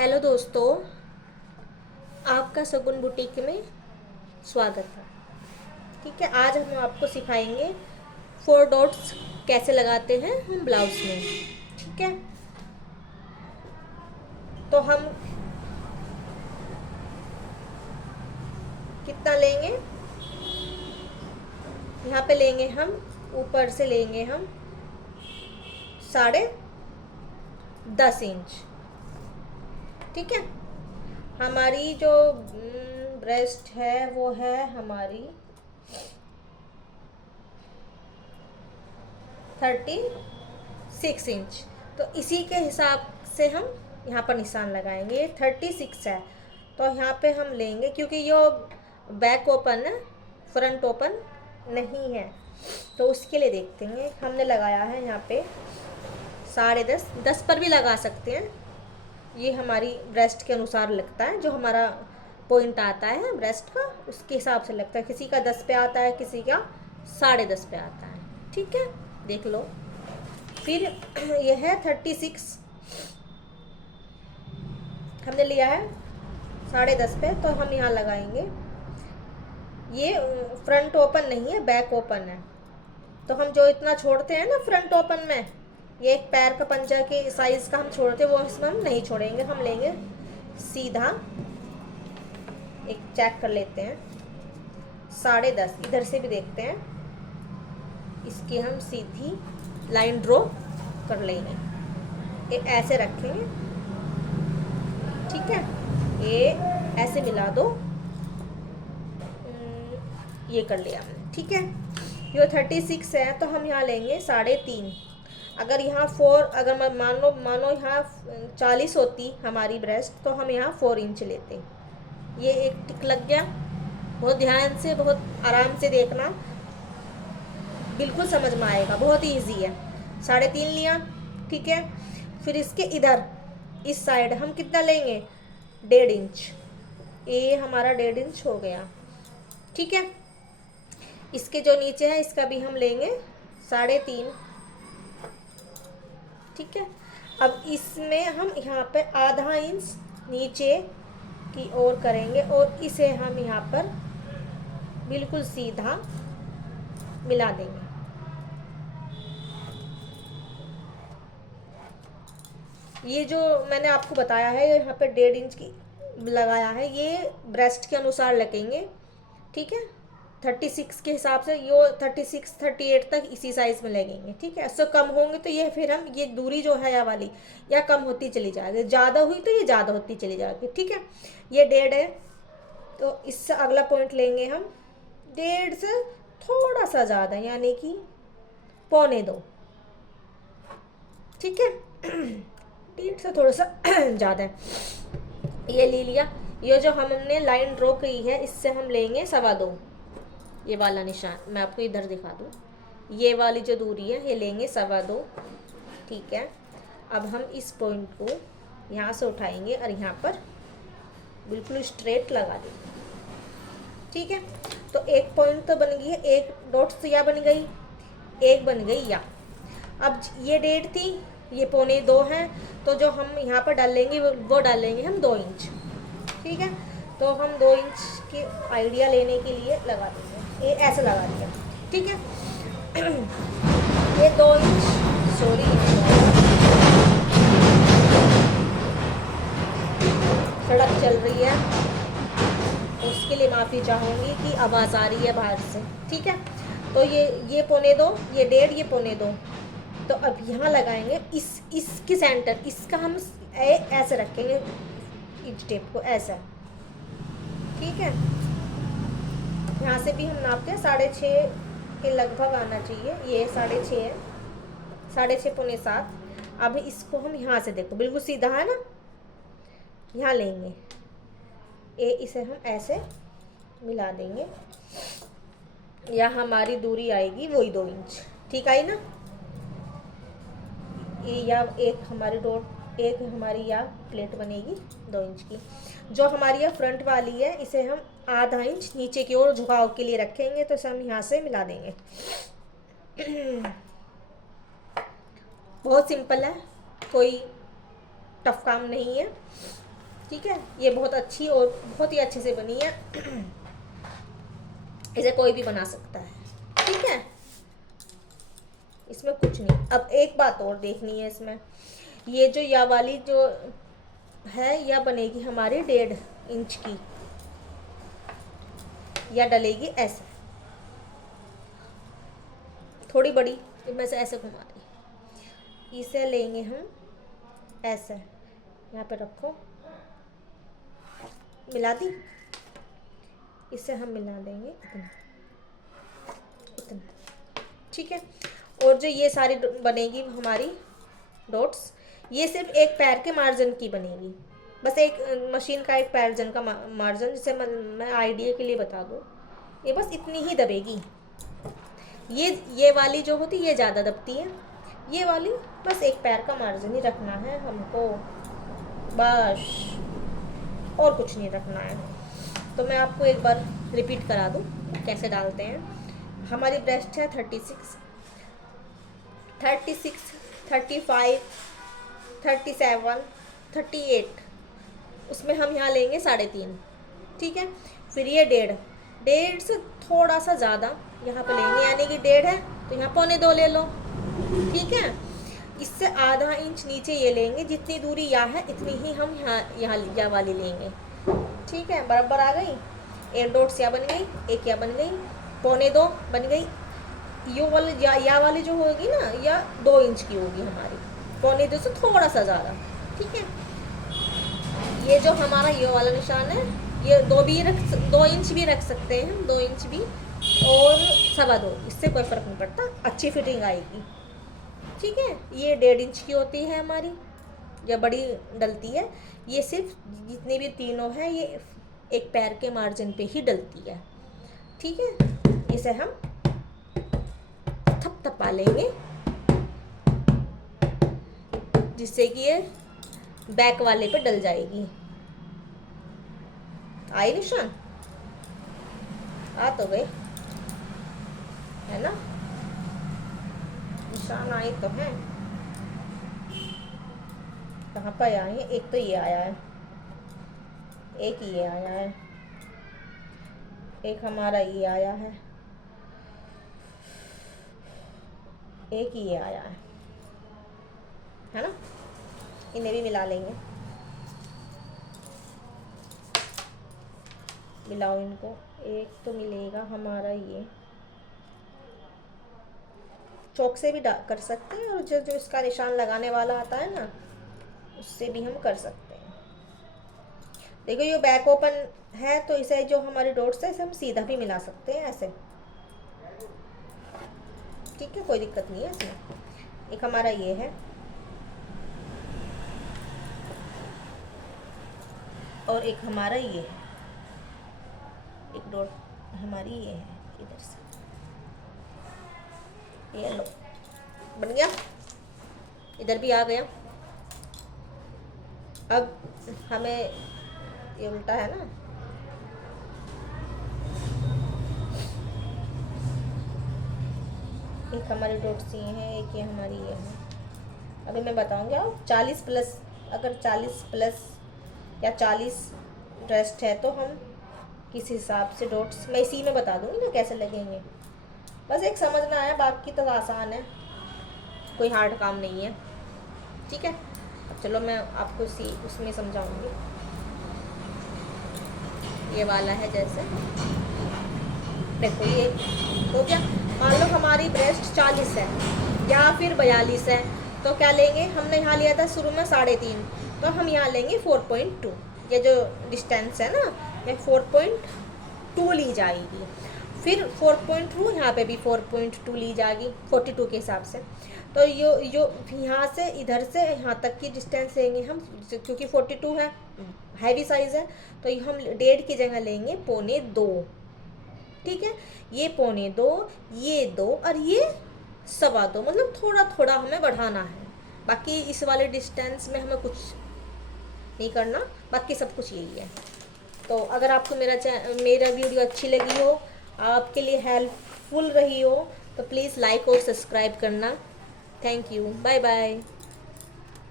Hello दोस्तों, आपका शगुन boutique में स्वागत है। ठीक है, आज हम आपको सिखाएंगे 4 डॉट्स कैसे लगाते हैं हम ब्लाउज में। ठीक है, तो हम कितना लेंगे, यहाँ पे लेंगे हम, ऊपर से लेंगे हम 10.5 इंच। ठीक है, हमारी जो ब्रेस्ट है वो है हमारी 36 इंच। तो इसी के हिसाब से हम यहाँ पर निशान लगाएंगे। ये 36 है, तो यहाँ पे हम लेंगे, क्योंकि ये बैक ओपन है, फ्रंट ओपन नहीं है, तो उसके लिए देखते हैं। हमने लगाया है यहाँ पे 10.5, 10 पर भी लगा सकते हैं। ये हमारी ब्रेस्ट के अनुसार लगता है, जो हमारा पॉइंट आता है ब्रेस्ट का, उसके हिसाब से लगता है। किसी का 10 पे आता है, किसी का 10.5 पे आता है। ठीक है, देख लो। फिर यह है 36, हमने लिया है 10.5 पे, तो हम यहाँ लगाएंगे। ये फ्रंट ओपन नहीं है, बैक ओपन है, तो हम जो इतना छोड़ते हैं ना फ्रंट ओपन में, ये एक पैर का पंजा के साइज का हम छोड़ते हैं, वो इसमें हम नहीं छोड़ेंगे। हम लेंगे सीधा, एक चेक कर लेते हैं 10.5, इधर से भी देखते हैं। इसकी हम सीधी लाइन ड्रॉ कर लेंगे, ये ऐसे रखेंगे। ठीक है, ये ऐसे मिला दो, ये कर लिया हमने। ठीक है, ये 36 है, तो हम यहाँ लेंगे 3.5। अगर यहाँ 4, अगर मानो यहाँ 40 होती हमारी ब्रेस्ट, तो हम यहाँ 4 इंच लेते। ये एक टिक लग गया। बहुत ध्यान से, बहुत आराम से देखना, बिल्कुल समझ में आएगा, बहुत ही ईजी है। 3.5 लिया। ठीक है, फिर इसके इधर इस साइड हम कितना लेंगे, 1.5 इंच। ये हमारा 1.5 इंच हो गया। ठीक है, इसके जो नीचे है इसका भी हम लेंगे 3.5। ठीक है, अब इसमें हम यहाँ पे आधा इंच नीचे की ओर करेंगे, और इसे हम यहाँ पर बिल्कुल सीधा मिला देंगे। ये जो मैंने आपको बताया है, यहाँ पे 1.5 इंच की लगाया है, ये ब्रेस्ट के अनुसार लगेंगे। ठीक है, 36 के हिसाब से यो 36, 38 तक इसी साइज में लगेंगे। ठीक है, इससे कम होंगे तो ये फिर हम ये दूरी जो है या वाली या कम होती चली जाएगी, ज़्यादा हुई तो ये ज़्यादा होती चली जाएगी। ठीक है, ये 1.5 है, तो इससे अगला पॉइंट लेंगे हम 1.5 से थोड़ा सा ज़्यादा, यानी कि 1.25। ठीक है, 1.5 से थोड़ा सा ज़्यादा है, ये ले लिया। ये जो हमने लाइन ड्रॉ की है, इससे हम लेंगे 2.25। ये वाला निशान मैं आपको इधर दिखा दूँ, ये वाली जो दूरी है ये लेंगे 2.25। ठीक है, अब हम इस पॉइंट को यहाँ से उठाएंगे और यहाँ पर बिल्कुल स्ट्रेट लगा देंगे। ठीक है, तो एक पॉइंट तो बन गई है, एक डॉट तो यह बन गई, एक बन गई या। अब ये 1.5 थी, ये 2.25 है, तो जो हम यहाँ पर डालेंगे वो डालेंगे हम 2 इंच। ठीक है, तो हम 2 इंच की आइडिया लेने के लिए लगा देंगे, ये ऐसे लगा दिया। ठीक है, ये 2 इंच, सॉरी सड़क चल रही है, उसके लिए माफ़ी चाहूँगी कि आवाज़ आ रही है बाहर से। ठीक है, तो ये 2.25, ये 1.5, ये 2.25। तो अब यहाँ लगाएंगे इसके सेंटर, इसका हम ऐसे रखेंगे, इस टेप को ऐसा। ठीक है, यहाँ से भी हम नापते हैं 6.5 के लगभग आना चाहिए, ये 6.5 है, 6.5 7.25। अब इसको हम यहाँ से देखो बिल्कुल सीधा है ना, यहाँ लेंगे, इसे हम ऐसे मिला देंगे, या हमारी दूरी आएगी वही 2 इंच। ठीक आई ना, ये या एक हमारी डॉट, एक हमारी या प्लेट बनेगी 2 इंच की। जो हमारी यह फ्रंट वाली है, इसे हम आधा इंच नीचे की ओर झुकाव के लिए रखेंगे, तो इसे हम यहाँ से मिला देंगे। बहुत सिंपल है, कोई टफ काम नहीं है। ठीक है, ये बहुत अच्छी और बहुत ही अच्छे से बनी है। इसे कोई भी बना सकता है, ठीक है, इसमें कुछ नहीं। अब एक बात और देखनी है इसमें, ये जो या वाली जो है या बनेगी हमारी 1.5 इंच की, या डलेगी ऐसे थोड़ी बड़ी, मैं से ऐसे घुमा रही, इसे लेंगे हम ऐसे, यहाँ पे रखो, मिला दी, इसे हम मिला देंगे इतना इतना, ठीक है। और जो ये सारी बनेगी हमारी डॉट्स, ये सिर्फ एक पैर के मार्जिन की बनेगी, बस एक मशीन का एक पैर का मार्जिन, जिसे मैं आइडिया के लिए बता दूँ, ये बस इतनी ही दबेगी। ये वाली जो होती है ये ज़्यादा दबती है, ये वाली बस एक पैर का मार्जिन ही रखना है हमको, बस और कुछ नहीं रखना है। तो मैं आपको एक बार रिपीट करा दूँ कैसे डालते हैं। हमारी ब्रेस्ट है 36, 35, 37, 38, उसमें हम यहाँ लेंगे 3.5, ठीक है। फिर ये 1.5 से थोड़ा सा ज़्यादा यहाँ पे लेंगे, यानी कि 1.5 है तो यहाँ 1.25 ले लो, ठीक है। इससे आधा इंच नीचे ये लेंगे, जितनी दूरी या है इतनी ही हम यहाँ या वाली लेंगे, ठीक है। बराबर आ गई, 1 डॉट्स या बन गई, 1 या बन गई, 1.25 बन गई। यो वाली या वाली जो होगी ना, या 2 इंच की होगी हमारी, 1.25 से थोड़ा सा ज़्यादा, ठीक है। ये जो हमारा ये वाला निशान है, ये 2 इंच भी रख सकते हैं, 2 इंच भी और 2.25, इससे कोई फ़र्क नहीं पड़ता, अच्छी फिटिंग आएगी, ठीक है। ये 1.5 इंच की होती है हमारी, या बड़ी डलती है, ये सिर्फ जितनी भी तीनों हैं ये एक पैर के मार्जिन पे ही डलती है, ठीक है। इसे हम थपथपा लेंगे, जिससे कि ये बैक वाले पे डल जाएगी। आई निशान, आ तो गए, है ना, निशान आई तो है। कहाँ पर आए हैं, एक तो ये आया है, एक ये आया है, एक हमारा ये आया है, एक ये आया है ना, इन्हें भी मिला लेंगे, मिलाओ इनको। एक तो मिलेगा हमारा ये, चौक से भी कर सकते हैं, और जो इसका निशान लगाने वाला आता है ना, उससे भी हम कर सकते हैं। देखो ये बैक ओपन है, तो इसे जो हमारे डॉट्स है इसे हम सीधा भी मिला सकते हैं ऐसे, ठीक है, कोई दिक्कत नहीं है इसमें। एक हमारा ये है, और एक हमारा ये है, एक डॉट हमारी ये है इधर से, ये लो बन गया, इधर भी आ गया। अब हमें ये उल्टा है ना, एक हमारी डॉट्स ये हैं, एक ये हमारी ये है। अभी मैं बताऊंगी, आप 40 प्लस, अगर 40 प्लस या 40 ड्रेस्ट है तो हम किस हिसाब से डॉट्स मैं इसी में बता दूंगी ना कैसे लगेंगे, बस एक समझना है, बाकी तो आसान है, कोई हार्ड काम नहीं है, ठीक है। अब चलो मैं आपको उसमें समझाऊंगी। ये वाला है, जैसे देखो ये हो गया। मान लो हमारी ब्रेस्ट 40 है या फिर 42 है, तो क्या लेंगे, हमने यहाँ लिया था शुरू में 3.5, तो हम यहाँ लेंगे 4.2, ये जो डिस्टेंस है ना, ये 4.2 ली जाएगी। फिर 4.2 यहाँ पे भी 4.2 ली जाएगी 42 के हिसाब से। तो यो यहाँ से इधर से यहाँ तक की डिस्टेंस लेंगे हम, क्योंकि 42 है, हैवी साइज़ है, तो ये हम 1.5 की जगह लेंगे 1.25, ठीक है। ये 1.25, ये 2 और ये 2.25, मतलब थोड़ा थोड़ा हमें बढ़ाना है, बाकी इस वाले डिस्टेंस में हमें कुछ नहीं करना, बाकी सब कुछ यही है। तो अगर आपको मेरा वीडियो अच्छी लगी हो, आपके लिए हेल्पफुल रही हो, तो प्लीज़ लाइक और सब्सक्राइब करना। Thank you, bye bye.